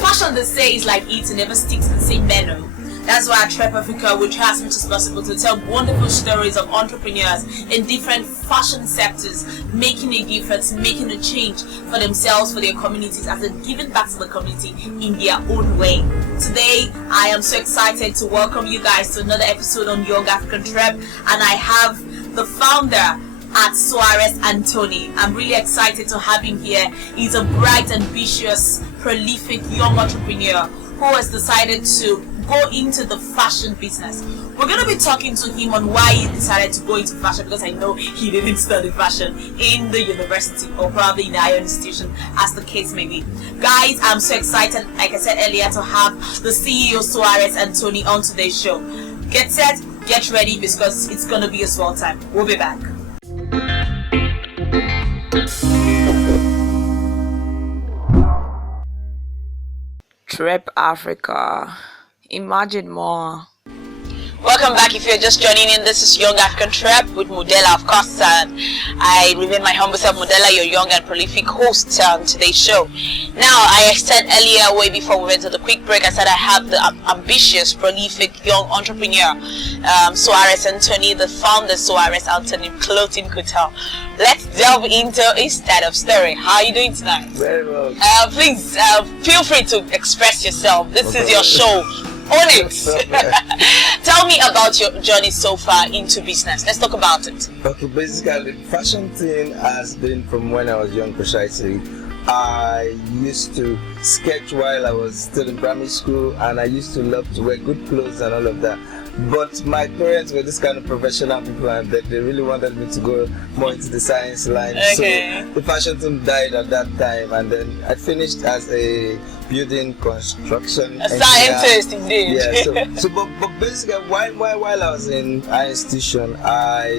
Fashion, they say, is like eating, never sticks to the same menu. That's why at TrepAfrica we try as much as possible to tell wonderful stories of entrepreneurs in different fashion sectors, making a difference, making a change for themselves, for their communities, as they're giving back to the community in their own way. Today, I am so excited to welcome you guys to another episode on Young African Trep, and I have the founder at Soares Anthony. I'm really excited to have him here. He's a bright, ambitious, prolific young entrepreneur who has decided to go into the fashion business. We're going to be talking to him on why he decided to go into fashion, because I know he didn't study fashion in the university or probably in a higher institution, as the case may be. Guys, I'm so excited, like I said earlier, to have the CEO Soares Anthony on today's show. Get set, get ready, because it's going to be a swell time. We'll be back. TrepAfrica. Imagine more. Welcome back. If you're just joining in, this is Young African Trep with Modella, of course, and I remain my humble self, Modella, your young and prolific host on today's show. Now, I said earlier, way before we went to the quick break, I said I have the ambitious, prolific young entrepreneur, Soares Anthony, the founder, Soares Anthony Clothing Couture. Let's delve into his startup story. How are you doing tonight? Very well. Please feel free to express yourself. This is your show. Own it. Tell me about your journey so far into business. Let's talk about it. Okay, basically, the fashion thing has been from when I was young, precisely. I used to sketch while I was still in primary school, and I used to love to wear good clothes and all of that. But my parents were this kind of professional people, and they really wanted me to go more into the science line. Okay. So the fashion thing died at that time, and then I finished as a building construction engineer. Scientist, indeed. Yeah. But basically, while I was in our institution, I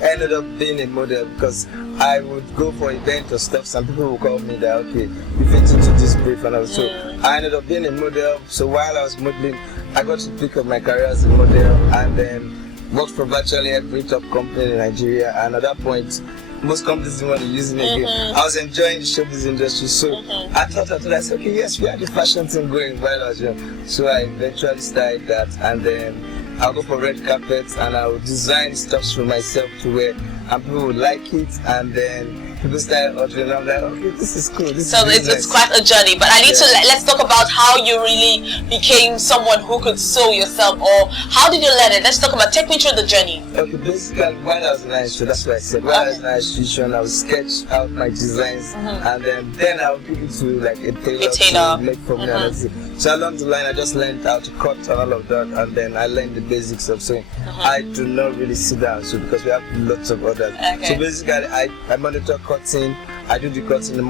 ended up being a model, because I would go for events or stuff. Some people would call me that, okay, you fit into this brief, and all. So I ended up being a model. So while I was modeling, I got to pick up my career as a model, and then worked for virtually every top company in Nigeria. And at that point, most companies didn't want to use me again. I was enjoying the showbiz industry, so I thought, I said, okay, yes, we had the fashion thing going while I was young. So I eventually started that, and then I'll go for red carpets, and I'll design stuff for myself to wear, and people would like it, and then people started ordering. I'm like, okay, this is cool. So it's quite a journey, but I need to let's talk about how you really became someone who could sew yourself, or how did you learn it? Let's talk about, take me through the journey. Okay, basically, while I was in high institution, that's what I said. While I was in high institution, I would sketch out my designs, and then I would give it to like a tailor to make for me and everything. So along the line, I just learned how to cut and all of that, and then I learned the basics of sewing. I do not really sit down, so because we have lots of others. Okay. So basically, I monitor cutting. I do the cutting,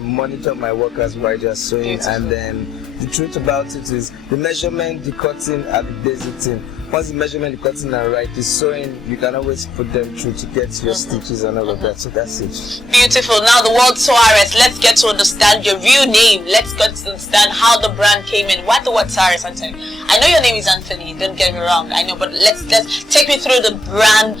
monitor my workers while they're sewing. Beautiful. And then the truth about it is the measurement, the cutting are the basic thing. Once the measurement, the cutting are right, the sewing, you can always put them through to get your stitches and all of that. So that's it. Beautiful. Now the word Soares, let's get to understand your real name. Let's get to understand how the brand came in. What the word Soares Anthony? I know your name is Anthony, don't get me wrong. I know, but let's take me through the brand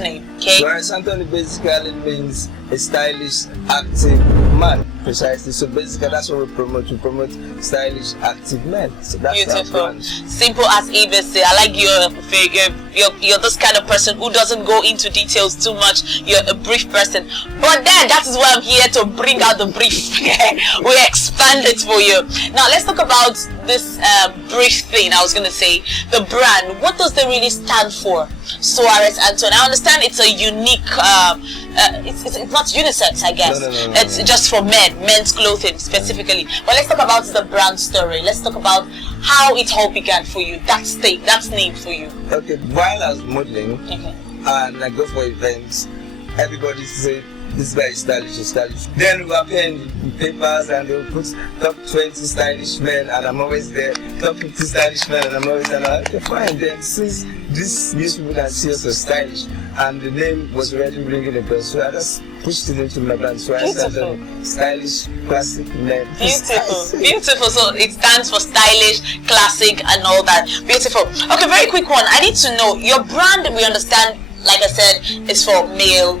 name, okay? Soares Anthony basically means a stylish, active man, precisely. So basically, that's what we promote. We promote stylish, active men. So that's beautiful. Our brand. Simple as ABC. I like you're this kind of person who doesn't go into details too much. You're a brief person. But then that is why I'm here to bring out the brief. We expand it for you. Now let's talk about this brief thing. I was gonna say the brand. What does it really stand for? Soares Anthony. I understand it's a unique. It's not unisex, I guess. No. It's just for men's clothing specifically. But let's talk about the brand story. Let's talk about how it all began for you. That's name for you. Okay, while I was modeling, and I go for events, everybody say this guy is stylish. Then we appear in papers, and they will put top 20 stylish men, and I'm always there. Top 50 stylish men, and I'm always there. Okay, fine. Then since these people can see us as stylish, and the name was already ringing a bell, so I just pushed it into my brand. So I started stylish, classic men. Beautiful. So it stands for stylish, classic, and all that. Beautiful. Okay, very quick one. I need to know your brand. We understand, like I said, is for male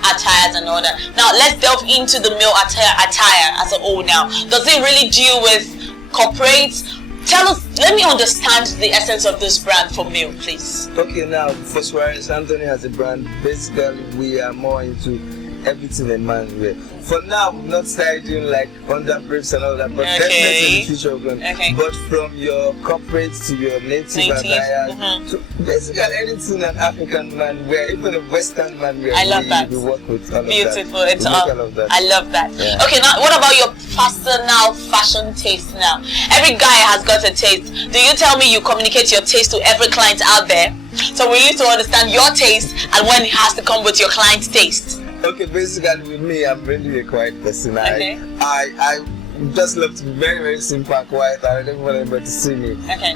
attires and all that. Now let's delve into the male attire as a whole now. Does it really deal with corporates? Tell us, let me understand the essence of this brand for male, please. Okay, now for Soares Anthony as a brand, basically we are more into everything a man wear. For now, we've not started doing like underbriefs and all that, but definitely in the future we're going. Okay. But from your corporate to your native attire, to basically anything an African man wear, even a Western man wear, I love that. We work with all Beautiful. of that. It's all of that. I love that. Yeah. Okay, now what about your personal fashion taste now? Every guy has got a taste. Do you tell me you communicate your taste to every client out there? So we need to understand your taste and when it has to come with your client's taste. Okay, basically with me, I'm really a quiet person. Okay. I just love to be very, very simple and quiet. I don't want anybody to see me. Okay.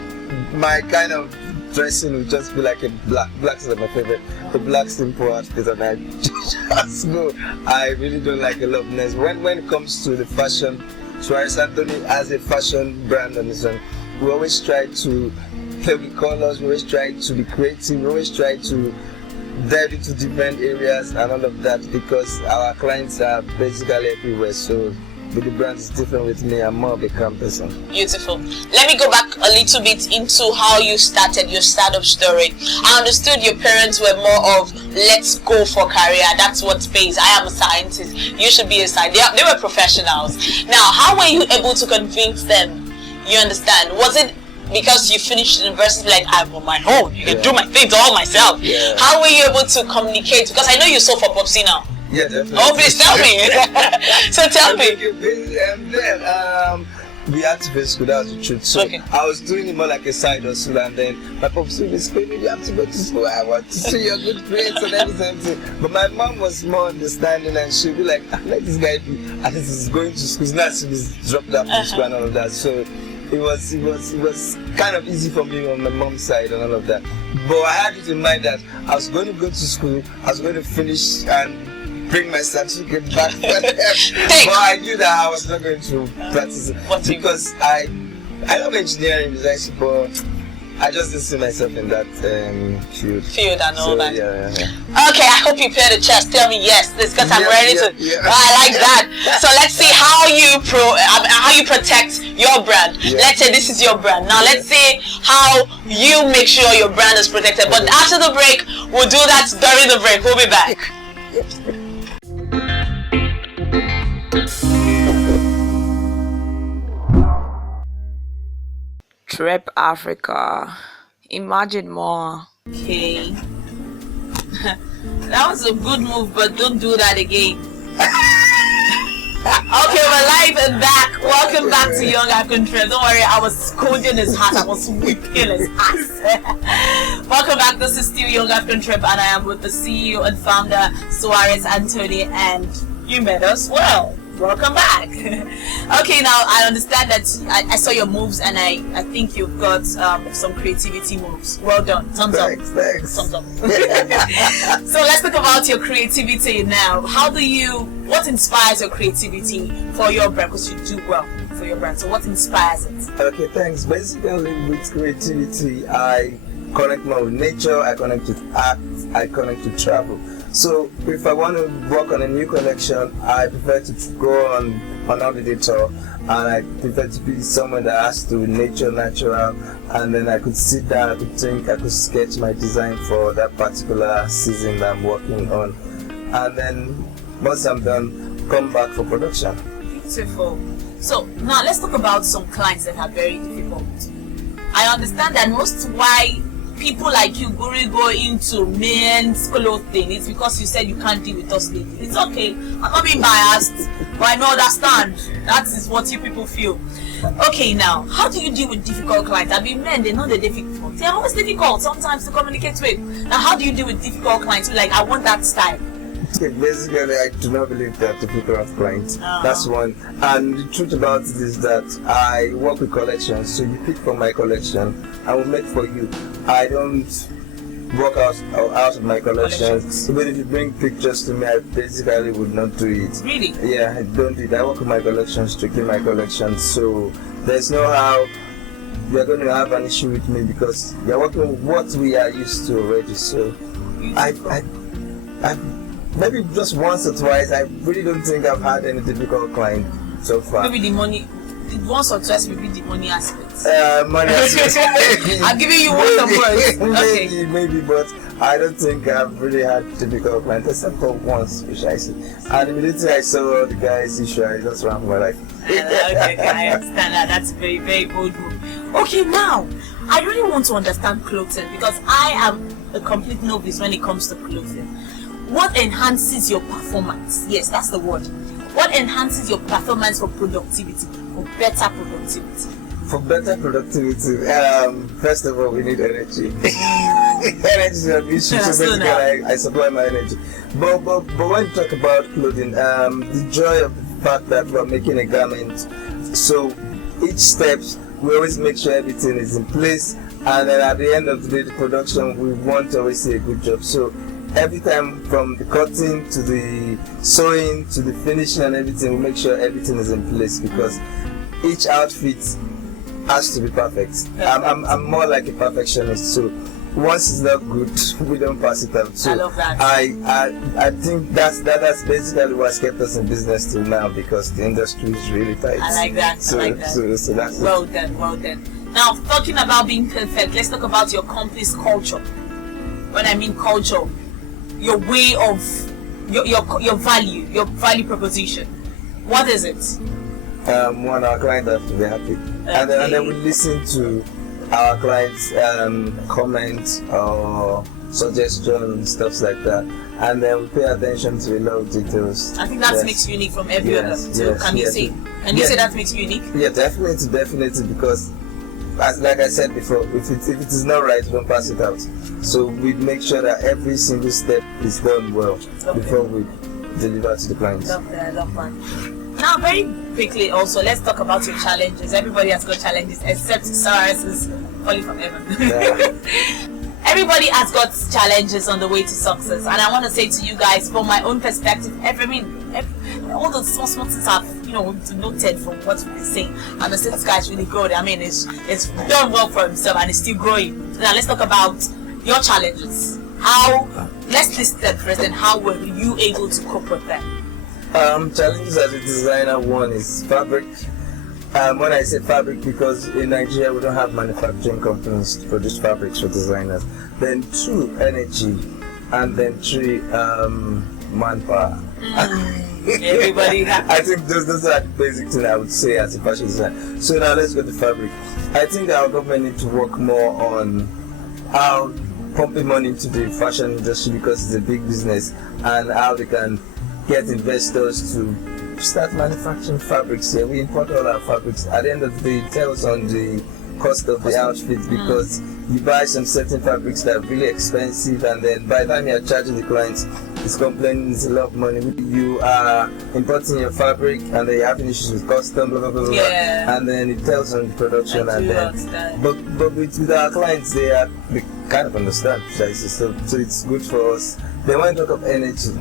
My kind of dressing would just be like a blacks are my favorite. The black simple outfit, and I just go. I really don't like a lot of noise. When it comes to the fashion, Soares Anthony as a fashion brand on its own, we always try to play with colors. We always try to be creative. We always try to dive into different areas and all of that because our clients are basically everywhere. So with the brand is different with me. I'm more of a calm person. Beautiful. Let me go back a little bit into how you started your startup story. I understood your parents were more of let's go for career. That's what pays. I am a scientist. You should be a scientist. They were professionals. Now, how were you able to convince them? You understand? Was it because you finished university like I'm on my own, you can do my things all myself? Yeah. How were you able to communicate? Because I know you saw for Popsy now. Yeah, definitely. Oh, please tell me. So tell me. We had to be school, that was the truth. So I was doing it more like a side hustle, and then my pops would be screaming, you have to go to school, I want to see your good grades and everything. But my mom was more understanding, and she'd be like, let this guy be, at least he's going to school, it's not as if he's dropped out from school and all of that. So it was kind of easy for me on my mom's side and all of that. But I had it in mind that I was going to go to school, I was going to finish and bring my certificate back for them. But I knew that I was not going to practice it because I love engineering, but I just didn't see myself in that field and all that. Yeah. Okay, I hope you played the chess. Tell me yes, because I'm ready to. Yeah. I like that. So let's see how you protect your brand. Yeah. Let's say this is your brand. Now let's see how you make sure your brand is protected. But after the break, we'll do that during the break. We'll be back. TrepAfrica. Imagine more. Okay. That was a good move, but don't do that again. Okay, we're live and back. Welcome back to Young African Trep. Don't worry, I was scolding his ass. I was whipping his ass. Welcome back. This is still Young African Trep, and I am with the CEO and founder, Soares Anthony, and you met us well. Welcome back. Okay, now I understand that I saw your moves, and I think you've got some creativity moves. Well done. Thumbs up. Thanks. Thumbs up. So let's talk about your creativity now. What inspires your creativity for your brand? Because you do well for your brand. So what inspires it? Okay, thanks. Basically, with creativity, I connect more with nature, I connect with art, I connect with travel. So if I want to work on a new collection, I prefer to go on holiday tour, and I prefer to be somewhere that has to nature, natural, and then I could sit down, I could think, I could sketch my design for that particular season that I'm working on, and then once I'm done, come back for production. Beautiful. So now let's talk about some clients that are very difficult. I understand that most why people like you go into men's clothing, it's because you said you can't deal with us ladies. It's okay, I'm not being biased, but I know understand that is what you people feel. Okay, now how do you deal with difficult clients? I mean, men, they know they're difficult. They're always difficult sometimes to communicate with. Now how do you deal with difficult clients who like, I want that style? Okay, basically, I do not believe that the people have clients. That's one. And the truth about it is that I work with collections, so you pick from my collection, I will make for you. I don't work out of my collections. Even if you bring pictures to me, I basically would not do it. Really? Yeah, I don't do it. I work with my collections, strictly my collections. So there's no how you're going to have an issue with me because you're working with what we are used to already. So I maybe just once or twice. I really don't think I've had any difficult client so far. Maybe the money, once or twice, maybe the money aspect. Money aspect. I'm giving you one of words. Okay. Maybe, but I don't think I've really had difficult clients except for once, which I see. And immediately I saw the guy's issue, I just ran for my life. Okay, I understand that. That's a very, very bold move. Okay, now I really want to understand clothing because I am a complete novice when it comes to clothing. What enhances your performance? Yes, that's the word. What enhances your performance for productivity, for better productivity? For better productivity, first of all, we need energy. Energy is an issue, so basically I supply my energy. But when you talk about clothing, the joy of the fact that we're making a garment, so each step, we always make sure everything is in place, and then at the end of the day, the production, we want to always see a good job. So every time from the cutting to the sewing to the finishing and everything, we make sure everything is in place because each outfit has to be perfect. I'm more like a perfectionist, so once it's not good, we don't pass it out. So I love that. I think that's basically what's kept us in business till now because the industry is really tight. I like that. So that's well done, well done. Now, talking about being perfect, let's talk about your company's culture. When I mean culture, your way of your value proposition. What is it? One, our clients have to be happy, and then we listen to our clients' comments or suggestions, stuff like that, and then we pay attention to a lot of details. I think that makes you unique from every other. So can you say that makes you unique? Yeah, definitely, because like I said before, if it is not right, don't pass it out. So we make sure that every single step is done well before we deliver to the clients. Love that. Now, very quickly, also, let's talk about your challenges. Everybody has got challenges, except Soares falling from heaven. Yeah. Everybody has got challenges on the way to success, and I want to say to you guys, from my own perspective, all the small things I've noted from what we've been saying, and the this guy's really good. I mean, it's done well for himself, and it's still growing. Now, let's talk about your challenges. Let's list them first, and how were you able to cope with them? Challenges as a designer, one is fabric. When I say fabric, because in Nigeria we don't have manufacturing companies to produce fabrics for designers. Then 2, energy, and then 3, manpower. Everybody. I think those are the basic things I would say as a fashion designer. So now let's go to fabric. I think our government needs to work more on how pumping money into the fashion industry because it's a big business, and how they can get investors to start manufacturing fabrics here. We import all our fabrics. At the end of the day, it tells on the cost of the outfit because you buy some certain fabrics that are really expensive, and then by the time you're charging the clients, it's complaining it's a lot of money. You are importing your fabric and then you're having issues with custom, blah blah blah, yeah. And then it tells on the production, and then but with our clients, they kind of understand, so it's good for us. They want to talk of energy.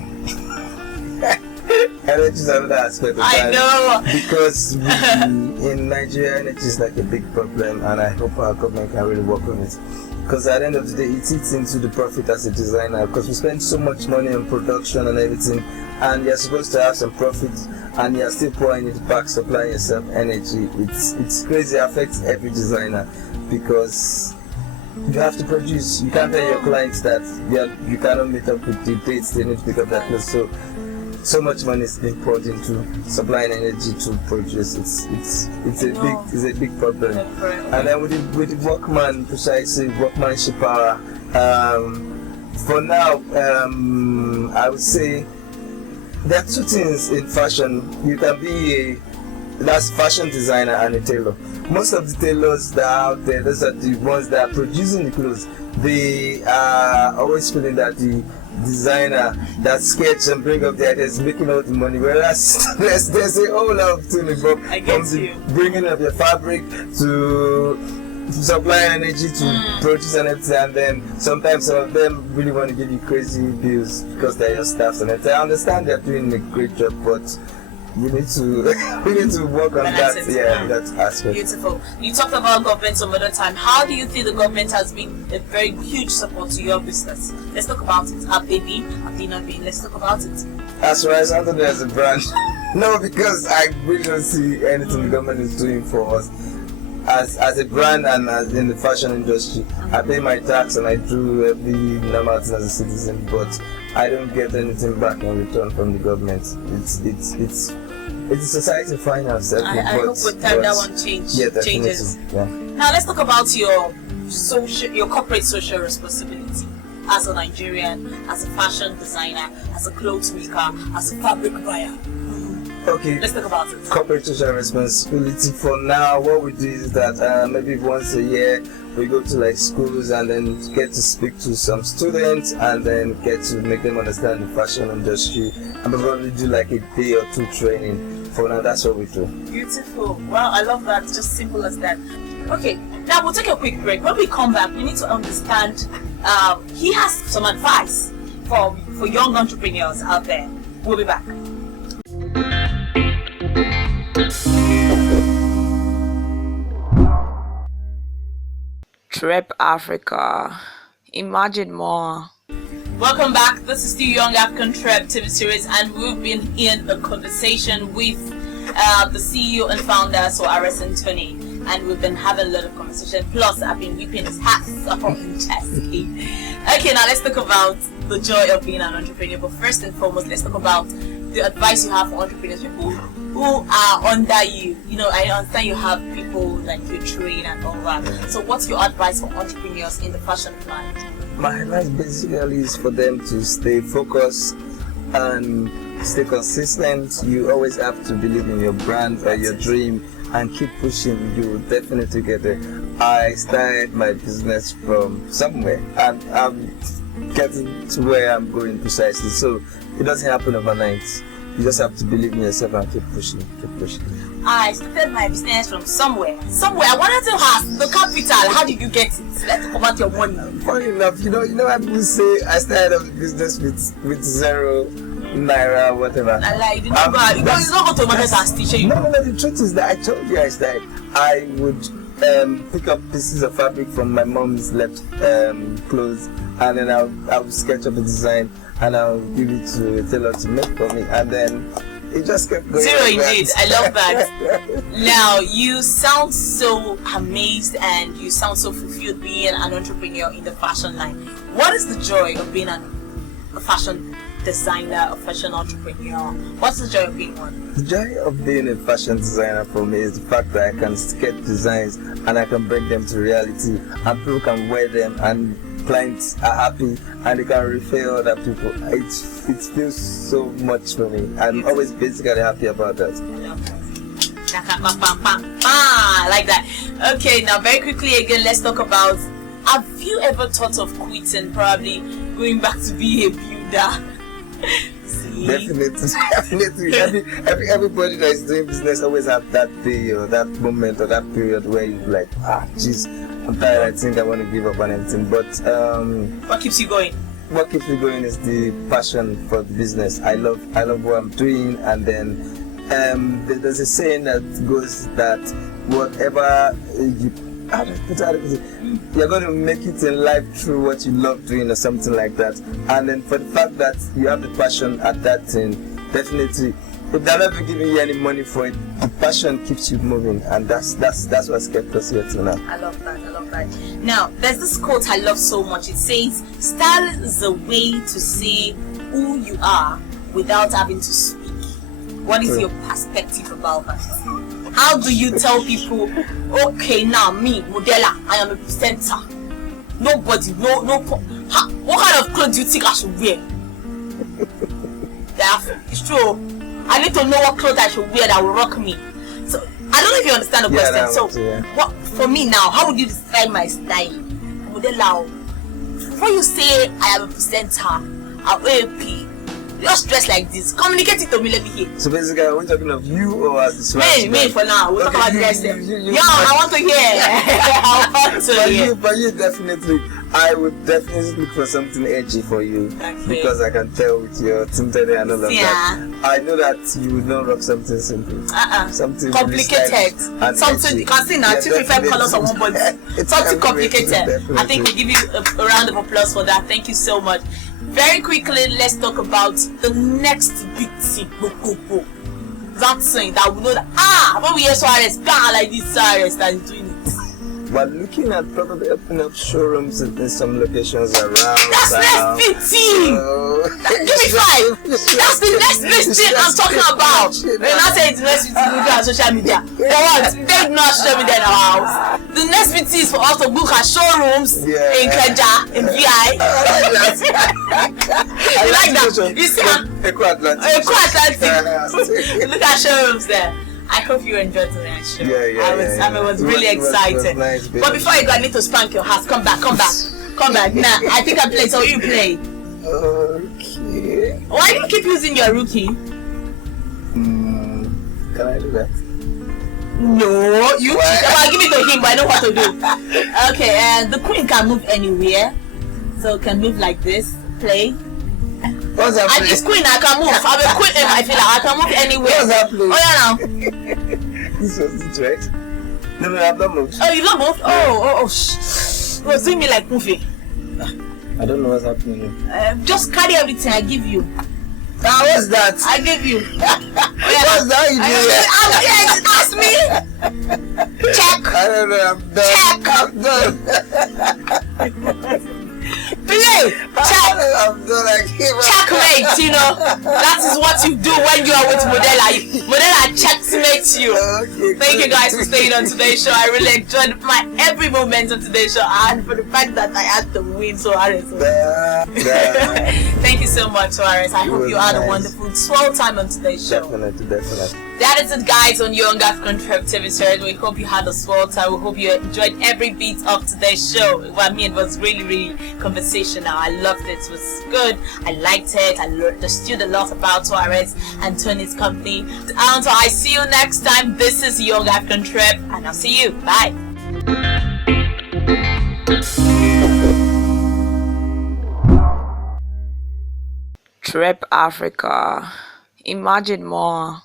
Energy is another aspect of that. I know. Because in Nigeria, energy is like a big problem, and I hope our government can really work on it. Because at the end of the day, it eats into the profit as a designer. Because we spend so much money on production and everything, and you're supposed to have some profit, and you're still pouring it back, supplying yourself energy. It's crazy. It affects every designer because you have to produce. You can't tell your clients that you cannot meet up with the dates they need to pick up that clothes. So much money is being poured into supplying energy to produce. It's a big problem. And then with the workman, precisely workmanship power. For now, I would say there are 2 things in fashion. You can be a fashion designer and a tailor. Most of the tailors that are out there, those are the ones that are producing the clothes. They are always feeling that the designer that sketch and bring up the ideas making all the money, whereas there's a whole lot of things involved, from bringing up your fabric to supplying energy to produce and everything, and then sometimes some of them really want to give you crazy bills because they're your staffs and everything. I understand they're doing a great job, but we need to work on that. Yeah, that aspect. Beautiful. You talked about government some other time. How do you think the government has been a very huge support to your business? Let's talk about it. Have they been? Have they not been? Let's talk about it. As Soares Anthony as a brand, no, because I really don't see anything the government is doing for us. As a brand and as in the fashion industry, I pay my tax and I do every normal thing as a citizen, but I don't get anything back in return from the government. It's a society finance. I hope with time that one changes. Yeah. Now let's talk about your corporate social responsibility as a Nigerian, as a fashion designer, as a clothes maker, as a fabric buyer. Okay. Let's talk about it. Corporate social responsibility for now, what we do is that maybe once a year we go to like schools and then get to speak to some students and then get to make them understand the fashion industry and probably do like a day or two training. For now, that's what we do. Beautiful. Wow, I love that. It's just simple as that. Okay, now we'll take a quick break. When we come back, we need to understand. He has some advice for young entrepreneurs out there. We'll be back. TrepAfrica. Imagine more. Welcome back. This is the Young African Trep TV series, and we've been in a conversation with the CEO and founder, Soares Anthony, and we've been having a lot of conversation. Plus, I've been whipping his hat so fantastic. Okay, now let's talk about the joy of being an entrepreneur. But first and foremost, let's talk about the advice you have for entrepreneurs, people who are under you. You know, I understand you have people like you train and all that. So what's your advice for entrepreneurs in the fashion line? My advice basically is for them to stay focused and stay consistent. You always have to believe in your brand or your dream and keep pushing. You will definitely get there. I started my business from somewhere and I'm getting to where I'm going precisely. So it doesn't happen overnight. You just have to believe in yourself and keep pushing. I started my business from somewhere. I wanted to ask the capital. How did you get it? Let's talk about your money. Funny enough, you know how people say I started off the business with 0 naira, whatever. I like, you don't go to market and teach you. No, the truth is that I told you I started. I would pick up pieces of fabric from my mom's left clothes, and then I'll sketch up a design and I'll give it to a tailor to make for me, and then it just kept going. Zero indeed. I love that. Now you sound so amazed and you sound so fulfilled being an entrepreneur in the fashion line. What is the joy of being a fashion designer, a fashion entrepreneur? What's the joy of being one? The joy of being a fashion designer for me is the fact that I can sketch designs and I can bring them to reality and people can wear them and clients are happy and they can refer other people. It feels so much for me. I'm always basically happy about that. I like that. Okay, now very quickly again, let's talk about, have you ever thought of quitting, probably going back to be a builder? Definitely. Everybody that is doing business always have that day or that moment or that period where you're like, jeez, I'm tired, I think I want to give up on anything. But what keeps you going? What keeps me going is the passion for the business. I love what I'm doing, and then there's a saying that goes that whatever you're going to make it in life through what you love doing or something like that. And then for the fact that you have the passion at that thing, definitely, if they're not even giving you any money for it, the passion keeps you moving, and that's what's kept us here till now. I love that. Now, there's this quote I love so much. It says, "Style is a way to say who you are without having to speak." What is your perspective about that? How do you tell people, okay, now me, Modella, I am a presenter. Nobody, what kind of clothes do you think I should wear? It's true. I need to know what clothes I should wear that will rock me. So I don't know if you understand the question. What for me now? How would you describe my style, Modella? Before you say I am a presenter, I'm AP. Just dress like this. Communicate it to me. Let me hear. So basically, are we talking of you or as the me for now. We'll talk about the rest. I want to hear. I want to hear. But you definitely. I would definitely look for something edgy for you, Okay. because I can tell with your tinted hair and all of that. I know that you would not rock something simple. Something complicated. and Something edgy. you can see now. Yeah, 2 different colors on one body. It's Something definitely, complicated. I think we give you a round of applause for that. Thank you so much. Very quickly, let's talk about the next big thing. That thing that we know that when we hear Soares, like this Soares that is doing it. But looking at probably opening up showrooms in some locations around. That's next big thing. Give me 5. That's the next big thing I'm talking about. When I say it's the next big thing we do on social media. For what? They do not social media in our house. The next big thing is for us to book our showrooms in Keja, in VI. You like that? You see Eco Atlantic. Look at showrooms there. I hope you enjoyed tonight's show. I was really excited. Nice, but before you go, I need to spank your house. Come back. Nah, I think I played, so you play. Okay. Why do you keep using your rookie? Can I do that? No, you. I'll give it to him, but I know what to do. Okay, and the queen can move anywhere, so can move like this. Play. What's that? And this queen, I can move. I'm a queen in my villa. I can move anywhere. What's that, please? Oh yeah, now. This was it, right? No, I've not moved. Oh, you've not moved? You was doing me like moving. I don't know what's happening. Just carry everything I give you. What's that? I give you. What's that you do? Ask me. Check. I don't know. I'm done. Play. Check. I'm done. I give up. Checkmate. You know that is what you do when you are with Modella. Modella checkmates you. Okay, Thank you guys for staying on today's show. I really enjoyed my every moment of today's show, and for the fact that I had to win Soares. Thank you so much, Soares. I hope you had a wonderful, swell time on today's show. Definitely. That is it, guys, on Young African Trep TV series. We hope you had a swell time. We hope you enjoyed every beat of today's show. Well, I mean, it was really conversational. I loved it. It was good. I liked it. I understood a lot about Soares and Tony's company. And so I see you next time. This is Young African Trep, and I'll see you. Bye. TrepAfrica. Imagine more.